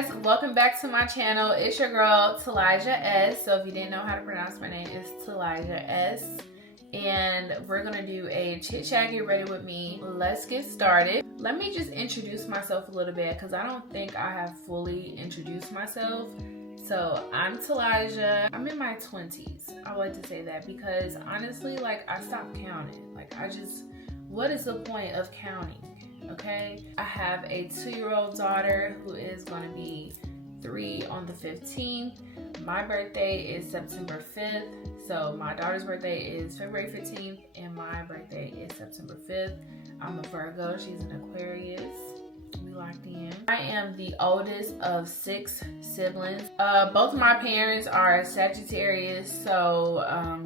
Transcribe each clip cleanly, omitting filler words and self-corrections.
guys, welcome back to my channel. It's your girl Talijah S. So if you didn't know how to pronounce my name, it's Talijah S. And we're gonna do a chit chat, get ready with me. Let's get started. Let me just introduce myself a little bit because I don't think I have fully introduced myself. So I'm Talijah. I'm in my 20s. I would like to say that because honestly, like, I stopped counting. Like, what is the point of counting? Okay, I have a 2-year-old daughter who is going to be 3 on the 15th. My birthday is September 5th. So my daughter's birthday is February 15th and my birthday is September 5th. I'm a Virgo. She's an Aquarius. We locked in. I am the oldest of 6 siblings. Both of my parents are Sagittarius. So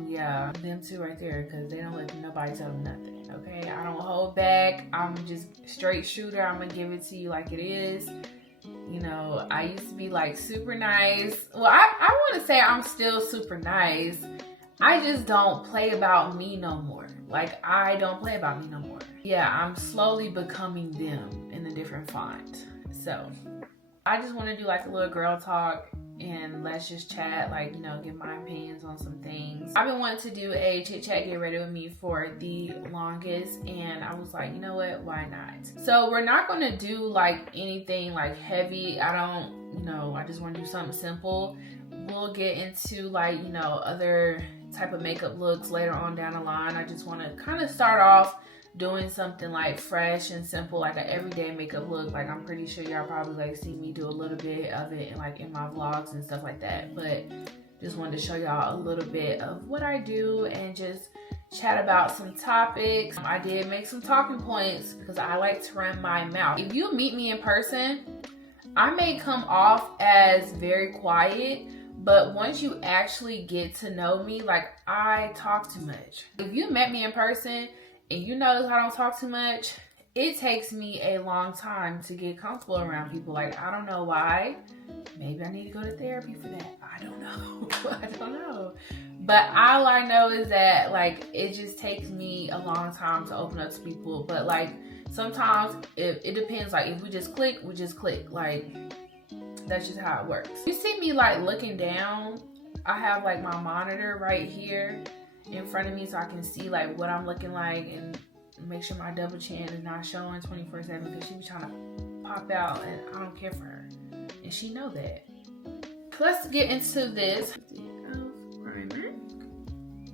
yeah, them two right there, because they don't let nobody tell them nothing. Okay, I don't hold back. I'm just straight shooter. I'm gonna give it to you like it is. You know, I used to be like super nice. Well, I want to say I'm still super nice. I just don't play about me no more. Like, I don't play about me no more. Yeah, I'm slowly becoming them in a different font. So I just want to do like a little girl talk and let's just chat, like, you know, give my opinions on some things. I've been wanting to do a chit chat, get ready with me for the longest, and I was like, you know what, why not? So we're not going to do like anything like heavy. I just want to do something simple. We'll get into like, you know, other type of makeup looks later on down the line. I just want to kind of start off doing something like fresh and simple, like an everyday makeup look. Like, I'm pretty sure y'all probably like see me do a little bit of it in like in my vlogs and stuff like that, but just wanted to show y'all a little bit of what I do and just chat about some topics. I did make some talking points because I like to run my mouth. If you meet me in person, I may come off as very quiet, but once you actually get to know me, like, I talk too much. If you met me in person and you notice I don't talk too much, it takes me a long time to get comfortable around people. Like, I don't know why. Maybe I need to go to therapy for that. I don't know. I don't know. But all I know is that, like, it just takes me a long time to open up to people. But, like, sometimes it depends. Like, if we just click, we just click. Like, that's just how it works. You see me, like, looking down. I have, like, my monitor right here in front of me so I can see like what I'm looking like and make sure my double chin is not showing 24/7 because she be trying to pop out and I don't care for her. And she know that. Let's get into this. The e.l.f. primer.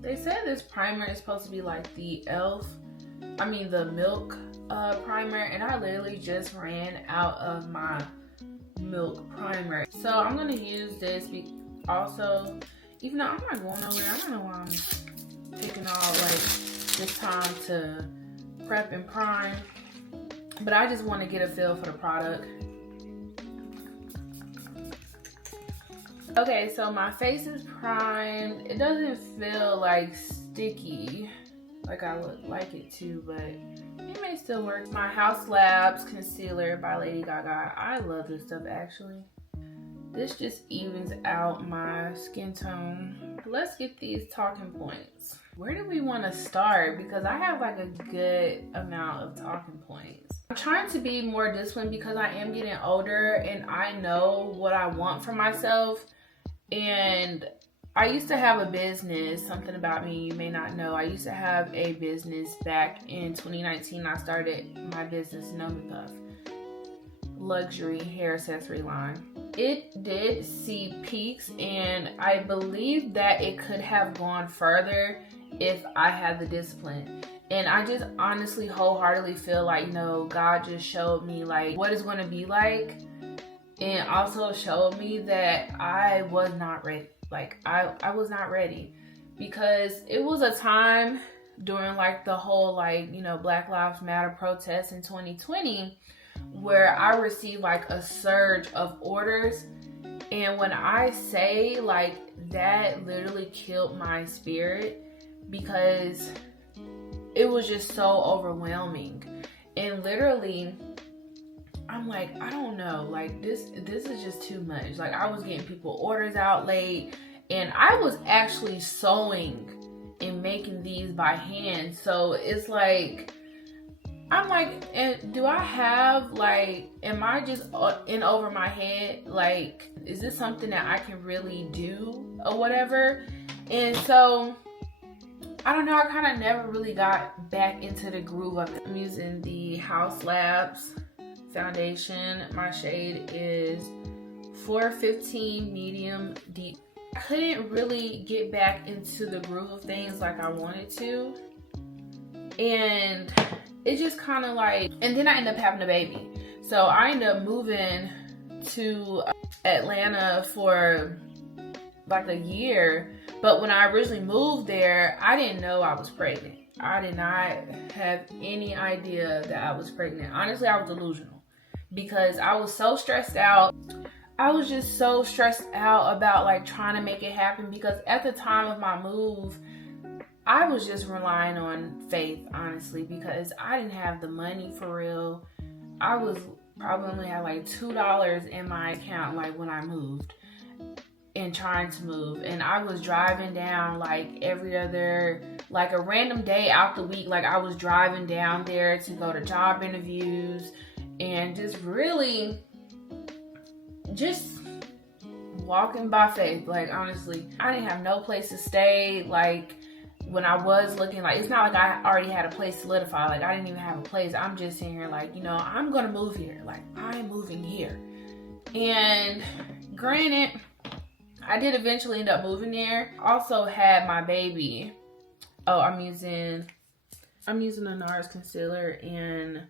They said this primer is supposed to be like the milk primer, and I literally just ran out of my milk primer. So I'm gonna use this also, even though I'm not going over there. I don't know why I'm taking all like this time to prep and prime, but I just want to get a feel for the product. Okay, so my face is primed. It doesn't feel like sticky like I would like it to, but it may still work. My House Labs concealer by Lady Gaga. I love this stuff actually. This just evens out my skin tone. Let's get these talking points. Where do we want to start? Because I have like a good amount of talking points. I'm trying to be more disciplined because I am getting older and I know what I want for myself. And I used to have a business. Something about me you may not know. I used to have a business back in 2019. I started my business, Nomi Puff, luxury hair accessory line. It did see peaks, and I believe that it could have gone further if I had the discipline. And I just honestly wholeheartedly feel like, you know, God just showed me like what it's going to be like, and also showed me that I was not ready. Like, I was not ready, because it was a time during like the whole, like, you know, Black Lives Matter protests in 2020 where I received like a surge of orders. And when I say, like, that literally killed my spirit because it was just so overwhelming. And literally, I'm like, I don't know, like, this is just too much. Like, I was getting people orders out late, and I was actually sewing and making these by hand. So it's like, I'm like, do I have, like, am I just in over my head? Like, is this something that I can really do or whatever? And so, I don't know, I kind of never really got back into the groove of it. I'm using the House Labs foundation. My shade is 415 medium deep. I couldn't really get back into the groove of things like I wanted to. And it just kind of like, and then I ended up having a baby. So I ended up moving to Atlanta for like a year. But when I originally moved there, I didn't know I was pregnant. I did not have any idea that I was pregnant. Honestly, I was delusional because I was so stressed out. I was just so stressed out about like trying to make it happen, because at the time of my move, I was just relying on faith, honestly, because I didn't have the money for real. I was probably only had like $2 in my account like when I moved and trying to move. And I was driving down like every other, like a random day out the week. Like I was driving down there to go to job interviews and just really just walking by faith. Like honestly, I didn't have no place to stay. Like when I was looking, like, it's not like I already had a place solidified. Like I didn't even have a place. I'm just sitting here like, you know, I'm gonna move here. Like I'm moving here. And granted, I did eventually end up moving there. Also had my baby. Oh, I'm using a NARS concealer in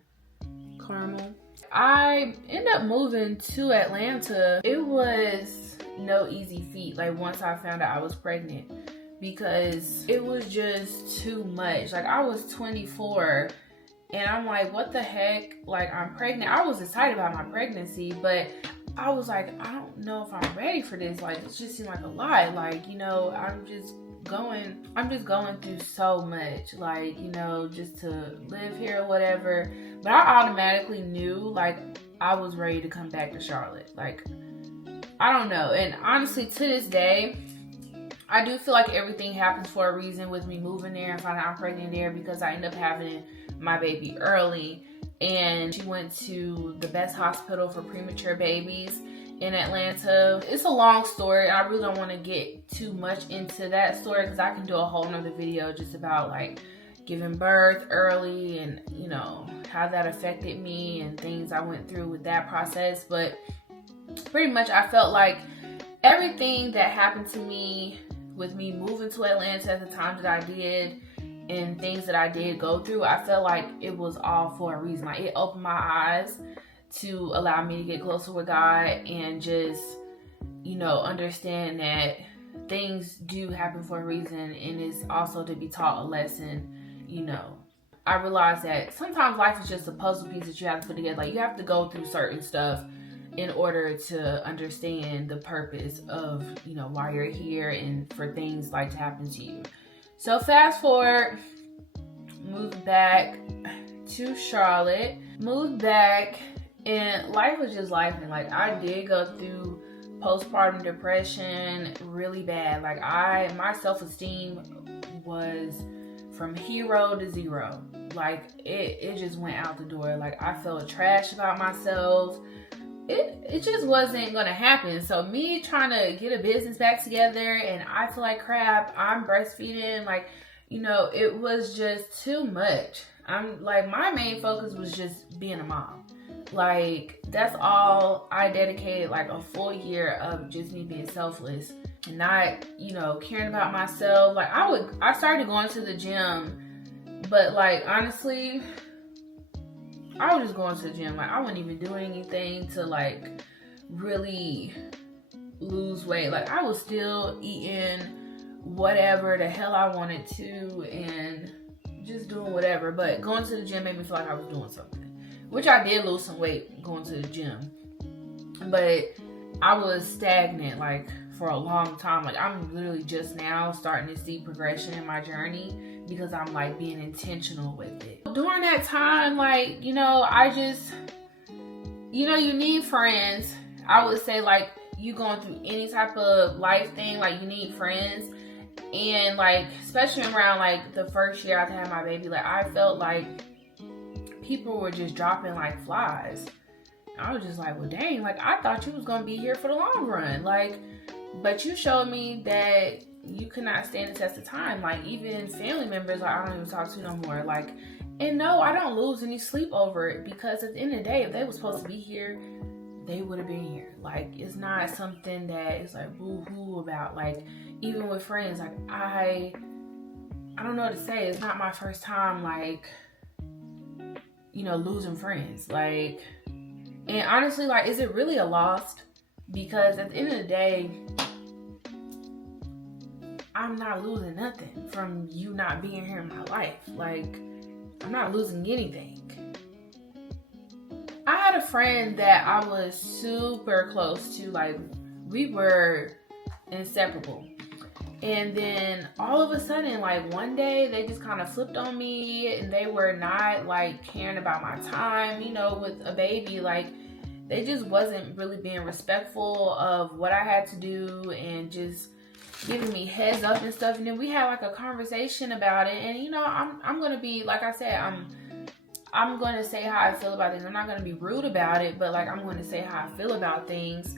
caramel. I ended up moving to Atlanta. It was no easy feat. Like once I found out I was pregnant, because it was just too much. Like I was 24 and I'm like, what the heck? Like I'm pregnant. I was excited about my pregnancy, but I was like, I don't know if I'm ready for this. Like it just seemed like a lot. Like, you know, I'm just going through so much, like, you know, just to live here or whatever. But I automatically knew like I was ready to come back to Charlotte. Like, I don't know. And honestly, to this day, I do feel like everything happens for a reason with me moving there and finding out I'm pregnant there, because I ended up having my baby early. And she went to the best hospital for premature babies in Atlanta. It's a long story. I really don't want to get too much into that story, because I can do a whole nother video just about like giving birth early and, you know, how that affected me and things I went through with that process. But pretty much I felt like everything that happened to me with me moving to Atlanta at the time that I did, and things that I did go through, I felt like it was all for a reason. Like it opened my eyes to allow me to get closer with God and just, you know, understand that things do happen for a reason, and it's also to be taught a lesson, you know. I realized that sometimes life is just a puzzle piece that you have to put together. Like you have to go through certain stuff in order to understand the purpose of, you know, why you're here and for things like to happen to you. So fast forward, moved back to Charlotte, moved back, and life was just life. And like I did go through postpartum depression really bad. Like my self-esteem was from hero to zero. Like it just went out the door. Like I felt trash about myself. It just wasn't gonna happen. So me trying to get a business back together, and I feel like crap, I'm breastfeeding, like, you know, it was just too much. I'm like, my main focus was just being a mom. Like that's all I dedicated, like a full year of just me being selfless and not, you know, caring about myself. Like I started going to the gym, but like honestly, I was just going to the gym. Like I wasn't even doing anything to like really lose weight. Like I was still eating whatever the hell I wanted to and just doing whatever. But going to the gym made me feel like I was doing something, which I did lose some weight going to the gym. But I was stagnant like for a long time. Like I'm literally just now starting to see progression in my journey, because I'm like being intentional with it. During that time, like, you know, I just, you know, you need friends. I would say like you going through any type of life thing, like you need friends. And like, especially around like the first year after I had my baby, like I felt like people were just dropping like flies. I was just like, well, dang, like I thought you was gonna be here for the long run, like, but you showed me that you could not stand the test of time. Like, even family members, like, I don't even talk to no more. Like, and no, I don't lose any sleep over it, because at the end of the day, if they were supposed to be here, they would have been here. Like, it's not something that is like boo-hoo about. Like, even with friends, like I don't know what to say. It's not my first time, like, you know, losing friends. Like, and honestly, like, is it really a loss? Because at the end of the day, I'm not losing nothing from you not being here in my life. Like, I'm not losing anything. I had a friend that I was super close to. Like, we were inseparable. And then all of a sudden, like, one day they just kind of flipped on me, and they were not like caring about my time, you know, with a baby. Like, they just wasn't really being respectful of what I had to do, and just giving me heads up and stuff. And then we had like a conversation about it, and you know, I'm gonna be, like I said, I'm gonna say how I feel about things. I'm not gonna be rude about it, but like, I'm gonna say how I feel about things.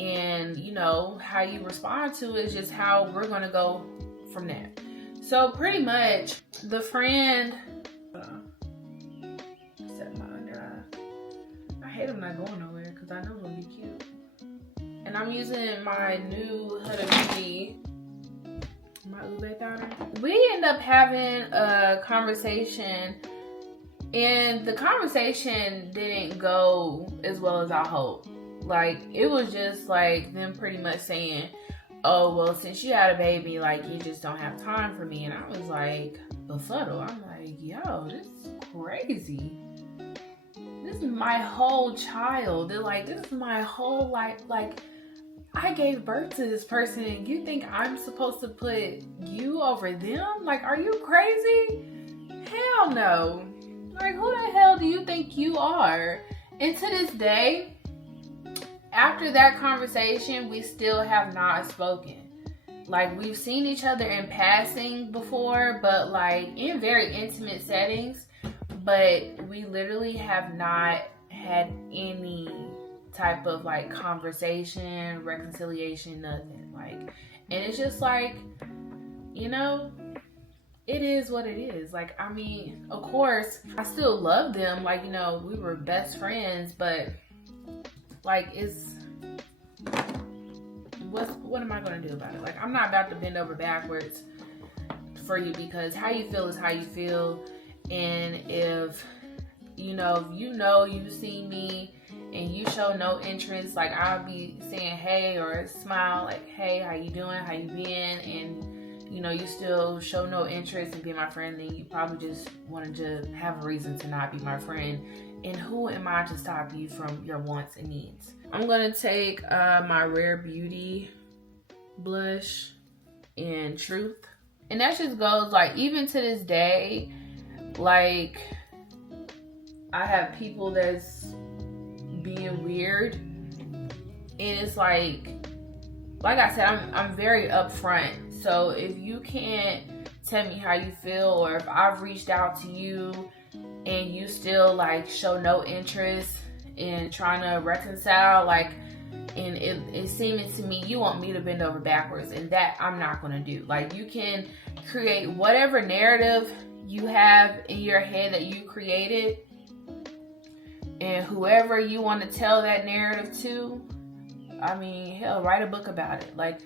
And you know, how you respond to it is just how we're gonna go from there. So pretty much, the friend set my under eye. I hate them not going nowhere, because I know it's gonna be cute. And I'm using my new Huda Beauty, my ube powder. We end up having a conversation, and the conversation didn't go as well as I hoped. Like, it was just like them pretty much saying, oh, well, since you had a baby, like, you just don't have time for me. And I was like, befuddled. I'm like, yo, this is crazy. This is my whole child. They're like, this is my whole life. Like, I gave birth to this person, and you think I'm supposed to put you over them? Like, are you crazy? Hell no. Like, who the hell do you think you are? And to this day, after that conversation, we still have not spoken. Like, we've seen each other in passing before, but like in very intimate settings, but we literally have not had any type of like conversation, reconciliation, nothing. Like, and it's just like, you know, it is what it is. Like, I mean, of course, I still love them. Like, you know, we were best friends, but like, what am I going to do about it? Like, I'm not about to bend over backwards for you, because how you feel is how you feel. And if you see me and you show no interest, like, I'll be saying hey, or smile like, hey, how you doing? How you been? And you know, you still show no interest in being my friend, then you probably just wanted to have a reason to not be my friend. And who am I to stop you from your wants and needs? I'm gonna take my Rare Beauty blush in Truth. And that just goes, like, even to this day, like, I have people that's being weird. And it's like I said, I'm very upfront. So if you can't tell me how you feel, or if I've reached out to you and you still like show no interest in trying to reconcile, like, and it's seeming to me you want me to bend over backwards, and that I'm not going to do. Like, you can create whatever narrative you have in your head that you created, and whoever you want to tell that narrative to, I mean, hell, write a book about it. Like,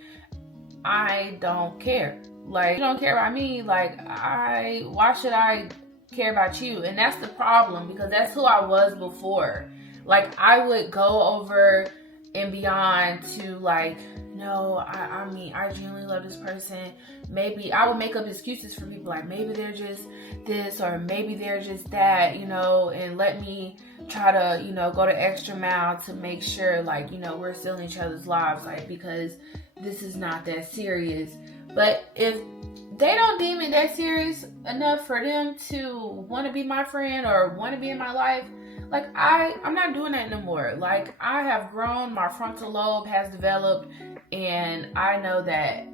I don't care. Like, you don't care about me. Like, why should I care about you? And that's the problem, because that's who I was before. Like, I would go over and beyond to, like, no, I mean, I genuinely love this person. Maybe I would make up excuses for people, like, maybe they're just this, or maybe they're just that, you know, and let me try to, you know, go the extra mile to make sure, like, you know, we're still in each other's lives, like, because this is not that serious. But if they don't deem it that serious enough for them to want to be my friend or want to be in my life, like, I'm not doing that no more. Like, I have grown, my frontal lobe has developed, and I know that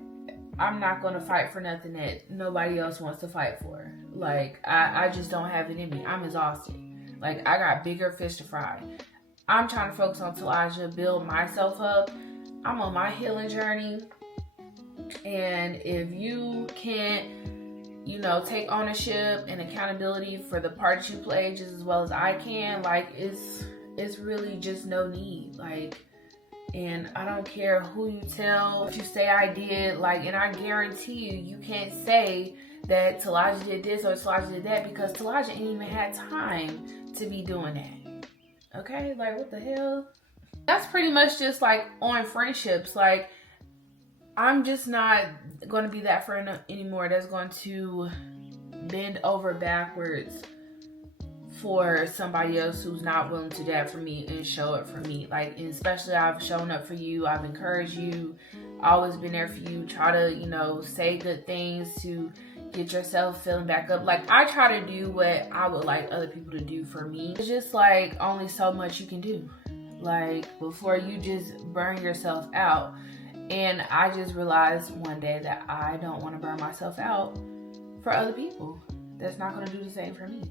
I'm not going to fight for nothing that nobody else wants to fight for. Like, I just don't have it in me. I'm exhausted. Like, I got bigger fish to fry. I'm trying to focus on Talijah, build myself up. I'm on my healing journey. And if you can't, you know, take ownership and accountability for the part that you play just as well as I can, like, it's really just no need. Like, and I don't care who you tell, if you say I did, like, and I guarantee you can't say that Talijah did this or Talijah did that, because Talijah ain't even had time to be doing that. Okay, like, what the hell? That's pretty much just like on friendships. Like, I'm just not going to be that friend anymore that's going to bend over backwards for somebody else who's not willing to do that for me and show up for me. Like, and especially I've shown up for you, I've encouraged you, always been there for you, try to, you know, say good things to get yourself feeling back up. Like, I try to do what I would like other people to do for me. It's just like only so much you can do, like, before you just burn yourself out. And I just realized one day that I don't want to burn myself out for other people that's not going to do the same for me.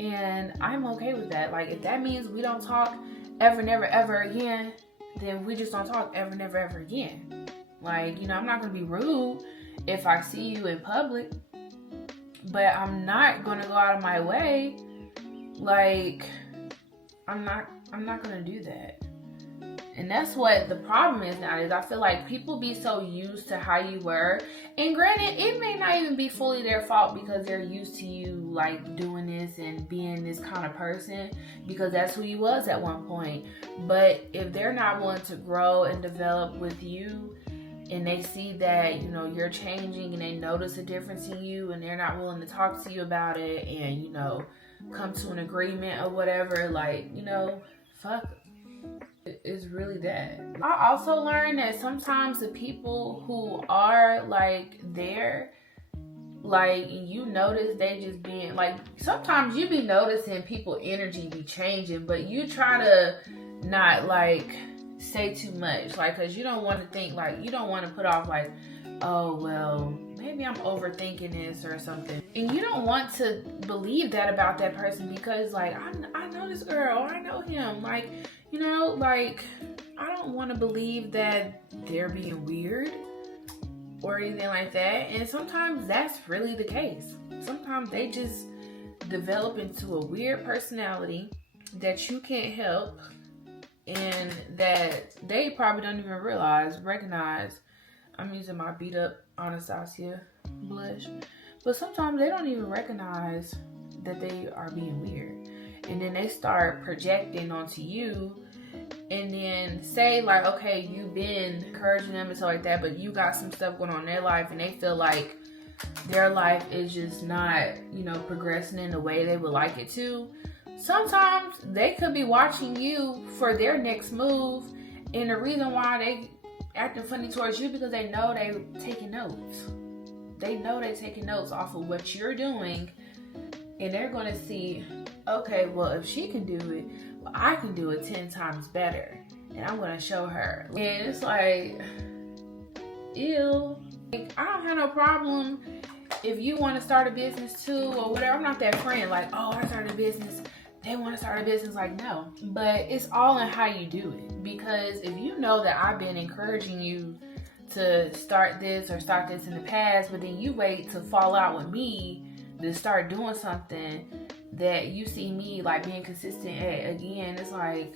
And I'm okay with that. Like, if that means we don't talk ever, never, ever again, then we just don't talk ever, never, ever again. Like, you know, I'm not going to be rude if I see you in public, but I'm not going to go out of my way. Like, I'm not going to do that. And that's what the problem is now, is I feel like people be so used to how you were. And granted, it may not even be fully their fault, because they're used to you like doing this and being this kind of person, because that's who you was at one point. But if they're not willing to grow and develop with you, and they see that, you know, you're changing, and they notice a difference in you, and they're not willing to talk to you about it and, you know, come to an agreement or whatever, like, you know, fuck them. It's really that. I also learned that sometimes the people who are like there, like, you notice they just being like, sometimes you be noticing people energy be changing, but you try to not like say too much, like, because you don't want to think, like, you don't want to put off like, oh, well, maybe I'm overthinking this or something. And you don't want to believe that about that person, because like, I know this girl, or I know him, like, you know, like, I don't want to believe that they're being weird or anything like that. And sometimes that's really the case. Sometimes they just develop into a weird personality that you can't help, and that they probably don't even recognize. I'm using my beat up Anastasia blush. But sometimes they don't even recognize that they are being weird. And then they start projecting onto you, and then say like, okay, you've been encouraging them and stuff like that, but you got some stuff going on in their life, and they feel like their life is just not, you know, progressing in the way they would like it to. Sometimes they could be watching you for their next move, and the reason why they acting funny towards you, because they know they taking notes. They know they taking notes off of what you're doing, and they're going to see, okay, well, if she can do it, well, I can do it 10 times better, and I'm going to show her. And it's like, ew. Like, I don't have no problem if you want to start a business too or whatever. I'm not that friend like, oh, I started a business, they want to start a business. Like, no. But it's all in how you do it. Because if you know that I've been encouraging you to start this or start this in the past, but then you wait to fall out with me to start doing something that you see me like being consistent at again, it's like,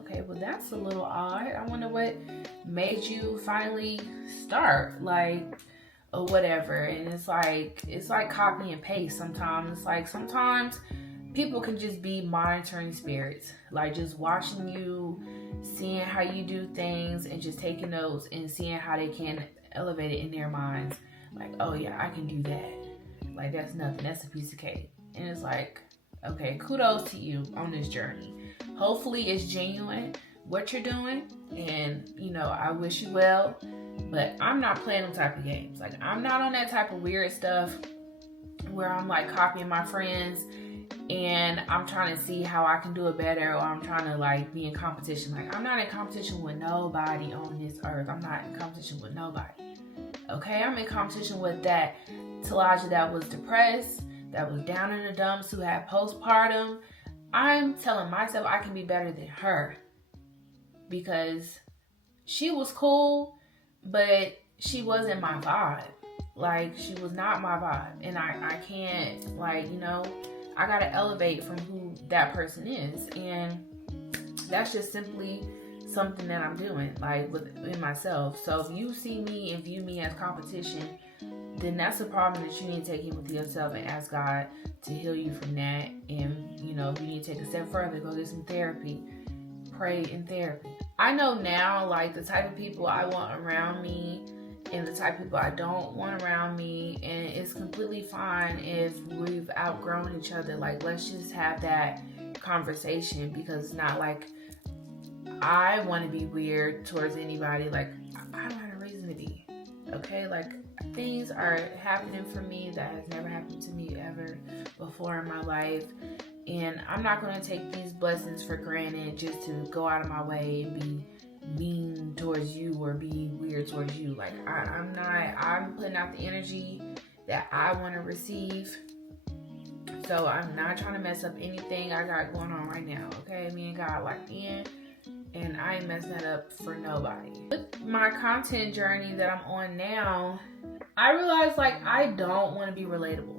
okay, well, that's a little odd. I wonder what made you finally start, like, or whatever. And it's like copy and paste sometimes. It's like sometimes people can just be monitoring spirits, like just watching you, seeing how you do things, and just taking notes and seeing how they can elevate it in their minds. Like, oh yeah, I can do that. Like, that's nothing. That's a piece of cake. And it's like, okay, kudos to you on this journey. Hopefully it's genuine what you're doing, and, you know, I wish you well. But I'm not playing them type of games. Like, I'm not on that type of weird stuff where I'm like copying my friends and I'm trying to see how I can do it better, or I'm trying to like be in competition. Like, I'm not in competition with nobody on this earth. I'm not in competition with nobody. Okay, I'm in competition with that Talijah that was depressed, that was down in the dumps, who had postpartum. I'm telling myself I can be better than her because she was cool, but she wasn't my vibe. Like, she was not my vibe. And I can't, like, you know, I gotta elevate from who that person is. And that's just simply something that I'm doing, like, within myself. So if you see me and view me as competition, then that's a problem that you need to take in with yourself and ask God to heal you from that. And, you know, if you need to take a step further, go get some therapy. Pray in therapy. I know now, like, the type of people I want around me and the type of people I don't want around me, and it's completely fine if we've outgrown each other. Like, let's just have that conversation, because it's not like I want to be weird towards anybody. Like, I don't have a reason to be, okay? Like, things are happening for me that has never happened to me ever before in my life, and I'm not going to take these blessings for granted just to go out of my way and be mean towards you or be weird towards you. Like, I'm putting out the energy that I want to receive. So I'm not trying to mess up anything I got going on right now, okay? Me and God locked in, and I ain't messing that up for nobody. With my content journey that I'm on now, I realized, like, I don't want to be relatable.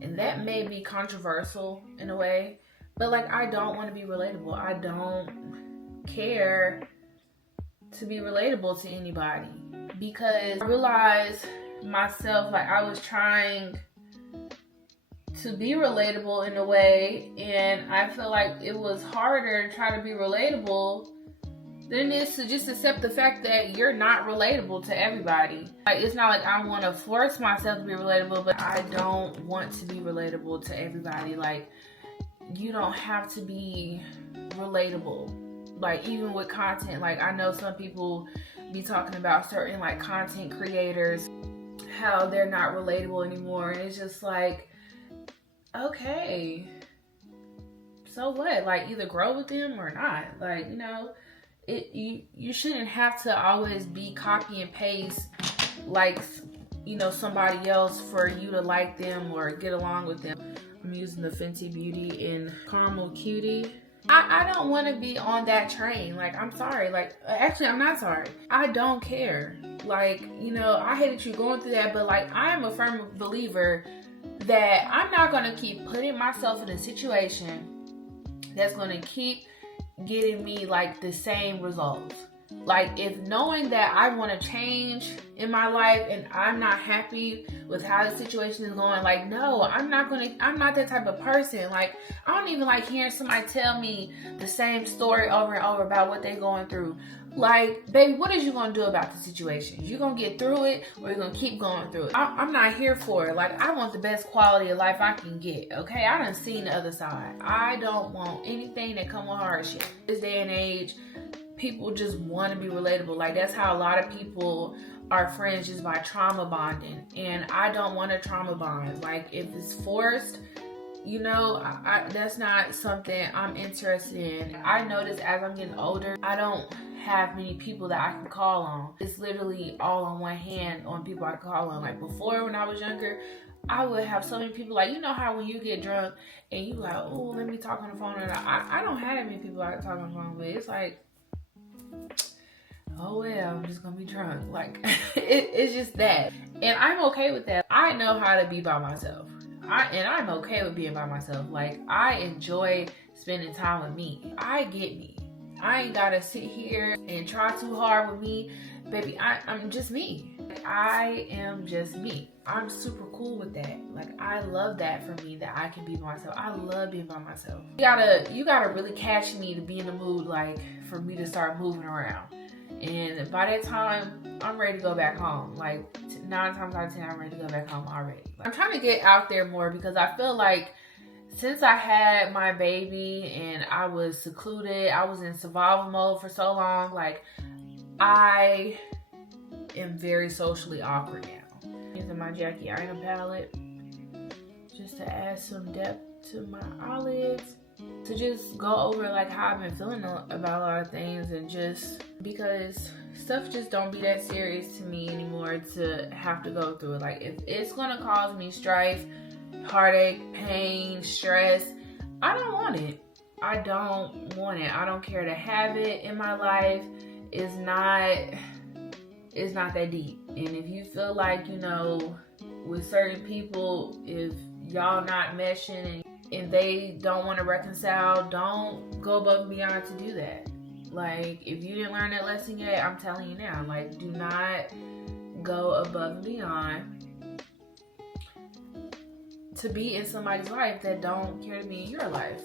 And that may be controversial in a way, but, like, I don't want to be relatable. I don't care to be relatable to anybody, because I realized myself, like, I was trying to be relatable in a way, and I feel like it was harder to try to be relatable than it is to just accept the fact that you're not relatable to everybody. Like, it's not like I want to force myself to be relatable, but I don't want to be relatable to everybody. Like, you don't have to be relatable. Like, even with content, like, I know some people be talking about certain, like, content creators, how they're not relatable anymore. And it's just like, okay, so what? Like, either grow with them or not. Like, you know, you shouldn't have to always be copy and paste, like, you know, somebody else for you to like them or get along with them. I'm using the Fenty Beauty in Caramel Cutie. I don't want to be on that train. Like, I'm sorry. Like, actually, I'm not sorry. I don't care. Like, you know, I hate that you're going through that, but, like, I am a firm believer that I'm not going to keep putting myself in a situation that's going to keep getting me, like, the same results. Like, if knowing that I want to change in my life and I'm not happy with how the situation is going, like, no, I'm not that type of person. Like, I don't even like hearing somebody tell me the same story over and over about what they're going through. Like, baby, what is you going to do about the situation? You going to get through it, or you going to keep going through it? I'm not here for it. Like, I want the best quality of life I can get, okay? I done seen the other side. I don't want anything that come with hardship. This day and age, people just want to be relatable. Like, that's how a lot of people are friends, just by trauma bonding. And I don't want to trauma bond. Like, if it's forced, you know, that's not something I'm interested in. I notice as I'm getting older, I don't have many people that I can call on. It's literally all on one hand on people I can call on. Like, before, when I was younger, I would have so many people. Like, you know how when you get drunk and you like, oh, let me talk on the phone. And I don't have that many people I can talk on the phone with. It's like, oh well, I'm just gonna be drunk. Like, it's just that. And I'm okay with that. I know how to be by myself. I'm okay with being by myself. Like, I enjoy spending time with me. I get me. I ain't gotta sit here and try too hard with me. Baby, I'm just me. I am just me. I'm super cool with that. Like, I love that for me, that I can be by myself. I love being by myself. You gotta really catch me to be in the mood, like, for me to start moving around. And by that time, I'm ready to go back home. Like, 9 times out of 10, I'm ready to go back home already. I'm trying to get out there more, because I feel like since I had my baby and I was secluded, I was in survival mode for so long, like, I am very socially awkward now. Using my Jackie Aina palette just to add some depth to my eyelids, to just go over, like, how I've been feeling about a lot of things, and just because stuff just don't be that serious to me anymore to have to go through it. Like, if it's gonna cause me strife, heartache, pain, stress. I don't want it. I don't want it. I don't care to have it in my life. It's not that deep. And if you feel like, you know, with certain people, if y'all not meshing and they don't want to reconcile, don't go above and beyond to do that. Like, if you didn't learn that lesson yet, I'm telling you now, like, do not go above and beyond to be in somebody's life that don't care to be in your life.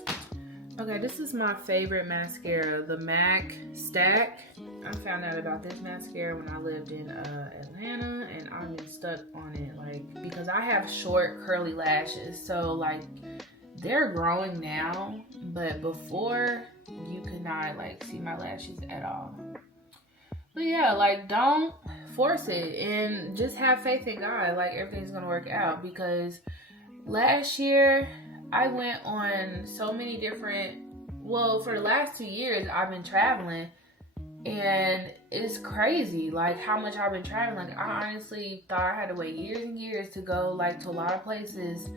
Okay, this is my favorite mascara, the MAC Stack. I found out about this mascara when I lived in Atlanta, and I've been stuck on it, like, because I have short curly lashes, so like they're growing now, but before you could not like see my lashes at all. But yeah, like, don't force it and just have faith in God, like everything's gonna work out. Because last year I went on so many different, well, for the last 2 years I've been traveling, and it's crazy like how much I've been traveling. Like, I honestly thought I had to wait years and years to go like to a lot of places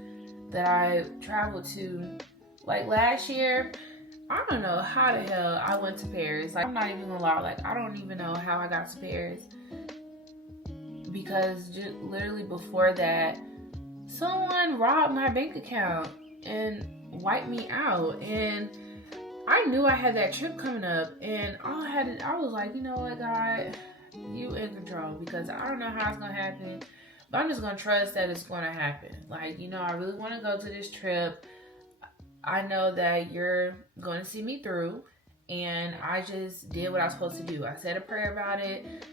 that I traveled to. Like last year, I don't know how the hell I went to Paris. Like, I'm not even gonna lie, like I don't even know how I got to Paris, because just literally before that, someone robbed my bank account and wiped me out, and I knew I had that trip coming up, and I was like, you know what, God, you in control, because I don't know how it's gonna happen, but I'm just gonna trust that it's gonna happen. Like, you know, I really want to go to this trip. I know that you're going to see me through, and I just did what I was supposed to do. I said a prayer about it,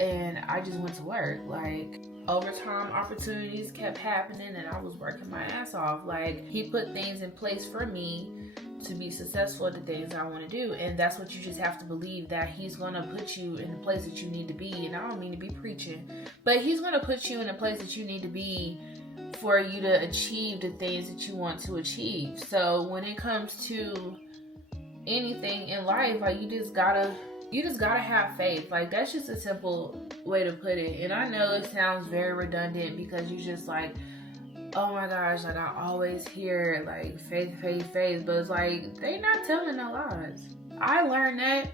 and I just went to work. Like, overtime opportunities kept happening, and I was working my ass off. Like, he put things in place for me to be successful at the things I want to do, and that's what you just have to believe, that he's going to put you in the place that you need to be. And I don't mean to be preaching, but he's going to put you in the place that you need to be for you to achieve the things that you want to achieve. So when it comes to anything in life, like, you just gotta have faith. Like, that's just a simple way to put it. And I know it sounds very redundant, because you just like, oh my gosh, like I always hear like faith, faith, faith, but it's like they not telling no lies. I learned that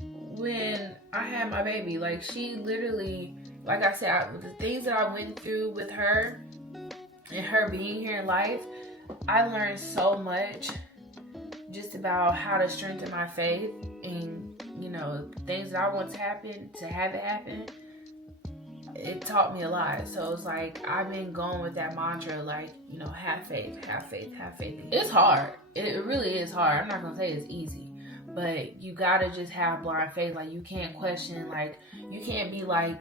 when I had my baby. Like, she literally, like I said, the things that I went through with her and her being here in life, I learned so much just about how to strengthen my faith, and, you know, things that I want to happen, to have it happen. It taught me a lot. So it's like, I've been going with that mantra, like, you know, have faith, have faith, have faith. It's hard. It really is hard. I'm not gonna say it's easy, but you gotta just have blind faith. Like, you can't question, like, you can't be like,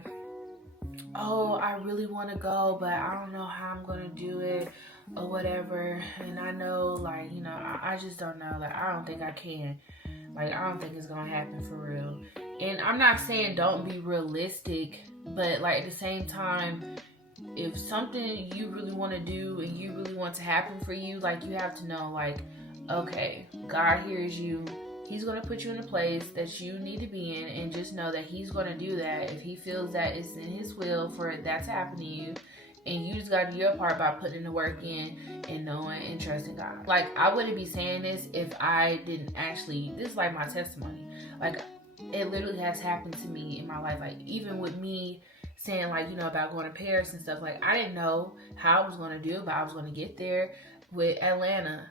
oh, I really want to go, but I don't know how I'm gonna do it or whatever, and I know, like, you know, I just don't know, like, I don't think I can, like, I don't think it's gonna happen for real. And I'm not saying don't be realistic, but like at the same time, if something you really want to do and you really want to happen for you, like, you have to know, like, okay, God hears you. He's going to put you in a place that you need to be in, and just know that he's going to do that if he feels that it's in his will for that to happen to you. And you just got to do your part by putting the work in and knowing and trusting God. Like, I wouldn't be saying this if I didn't actually, this is like my testimony. Like, it literally has happened to me in my life. Like, even with me saying, like, you know, about going to Paris and stuff, like, I didn't know how I was going to do it, but I was going to get there. With Atlanta,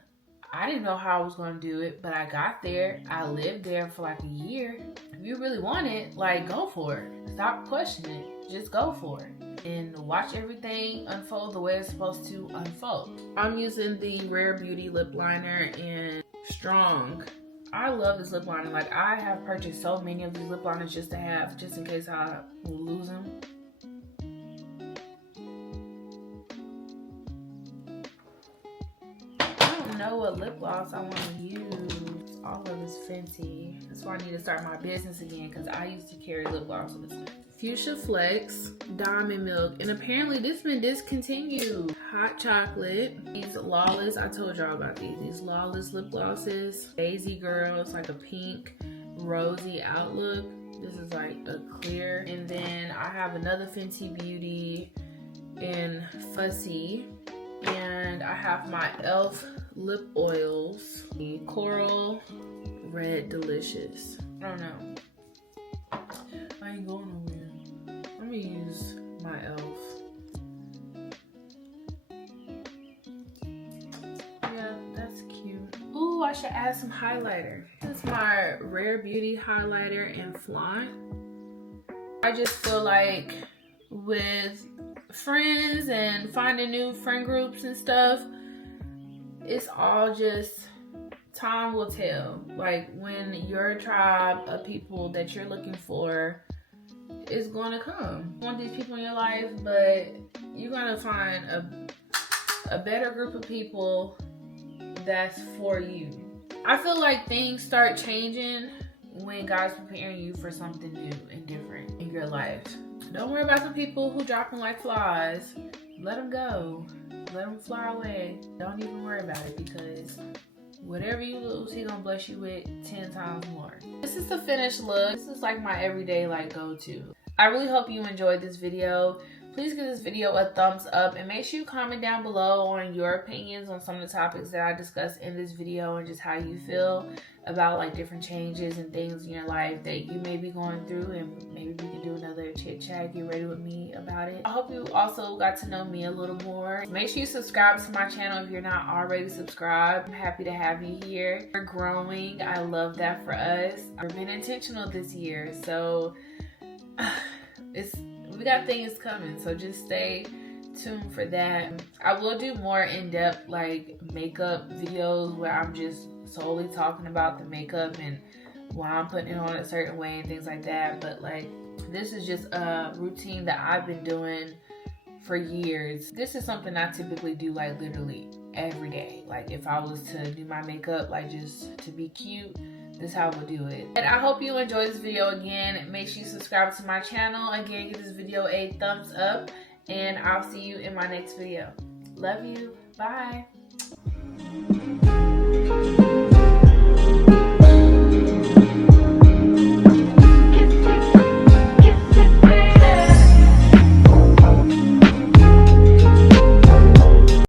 I didn't know how I was going to do it, but I got there. I lived there for like a year. If you really want it, like, go for it. Stop questioning it. Just go for it. And watch everything unfold the way it's supposed to unfold. I'm using the Rare Beauty lip liner in Strong. I love this lip liner. Like, I have purchased so many of these lip liners just to have, just in case I lose them. I don't know what lip gloss I want to use. All of it's Fenty. That's why I need to start my business again, because I used to carry lip glosses. Fuchsia Flex, Diamond Milk, and apparently this been discontinued. Hot Chocolate, these Lawless, I told y'all about these Lawless lip glosses. Daisy Girl, it's like a pink, rosy outlook. This is like a clear. And then I have another Fenty Beauty in Fussy. And I have my e.l.f. lip oils. The Coral Red Delicious. I don't know. I ain't going nowhere. Let me use my e.l.f. Yeah, that's cute. Ooh, I should add some highlighter. This is my Rare Beauty highlighter in Flaunt. I just feel like with friends and finding new friend groups and stuff, it's all just time will tell. Like when your tribe of people that you're looking for is going to come. You want these people in your life, but you're going to find a better group of people that's for you. I feel like things start changing when God's preparing you for something new and different in your life. Don't worry about the people who dropping like flies. Let them go. Let them fly away. Don't even worry about it, because whatever you lose, He gonna bless you with 10 times more. This is the finished look. This is like my everyday like go-to. I really hope you enjoyed this video. Please give this video a thumbs up and make sure you comment down below on your opinions on some of the topics that I discussed in this video and just how you feel about like different changes and things in your life that you may be going through, and maybe we can do another chit chat, get ready with me about it. I hope you also got to know me a little more. Make sure you subscribe to my channel if you're not already subscribed. I'm happy to have you here. We're growing. I love that for us. We've been intentional this year, so we got things coming, so just stay tuned for that. I will do more in-depth like makeup videos where I'm just solely talking about the makeup and why I'm putting it on a certain way and things like that. But like, this is just a routine that I've been doing for years. This is something I typically do like literally every day. Like if I was to do my makeup like just to be cute, this is how I would do it. And I hope you enjoyed this video again. Make sure you subscribe to my channel. Again, give this video a thumbs up, and I'll see you in my next video. Love you. Bye.